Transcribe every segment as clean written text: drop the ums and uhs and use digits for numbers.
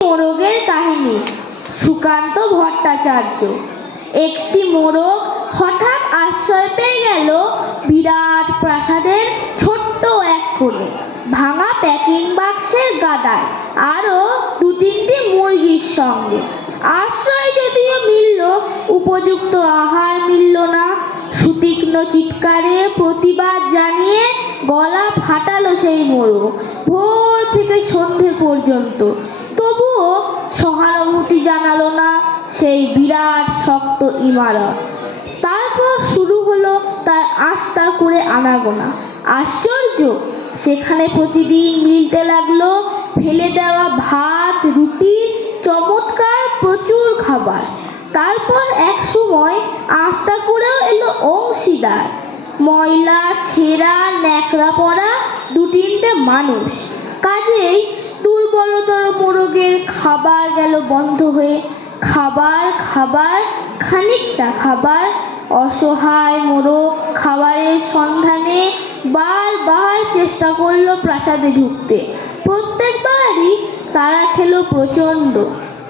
মোরগের কাহিনী। সুকান্ত ভট্টাচার্য। একটি মোরগ হঠাৎ আশ্রয় পেয়ে গেল বিরাট প্রাসাদের ছোট্ট এক কোণে, ভাঙা প্যাকিং বাক্সের গাদায়, আরো দু তিনটি মুরগির সঙ্গে। আশ্রয় যদিও মিলল, উপযুক্ত আহার মিলল না। সুতীক্ষ্ণ চিৎকারে প্রতিবাদ জানিয়ে গলা ফাটালো সেই মোরগ ভোর থেকে সন্ধে পর্যন্ত। তবুও সহানুভূতি জানালো না সেই বিরাট শক্ত ইমারত। তারপর শুরু হলো তার আস্থা করে আনাগোনা। আশ্চর্য, সেখানে প্রতিদিন মিলতে লাগলো ফেলে দেওয়া ভাত, রুটি, চমৎকার প্রচুর খাবার। তারপর এক সময় আস্থা করেও এলো অংশীদার, ময়লা, ছেঁড়া, ন্যাকড়া পড়া দু তিনটে মানুষ। কাজেই দুর্বলতর মোরগের খাবার গেল বন্ধ হয়ে। খাবার খাবার, খানিকটা খাবার। অসহায় মোরগ খাবারের সন্ধানে বারবার চেষ্টা করলো প্রাসাদে ঢুকতে। প্রত্যেকবারই তারা খেলো প্রচণ্ড।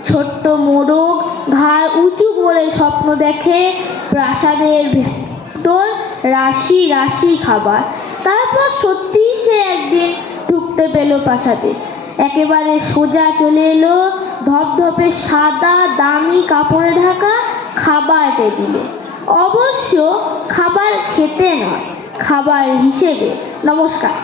ছোট্ট মোরগ ঘাড় উঁচু করে স্বপ্ন দেখে প্রাসাদের ভেতর রাশি রাশি খাবার। তারপর সত্যি সে একদিন ঢুকতে পেল প্রাসাদে। একেবারে সোজা চলে এলো ধপধপে সাদা দামি কাপড়ে ঢাকা খাবার টেবিলে। অবশ্য খাবার খেতে নয়, খাবার হিসেবে। নমস্কার।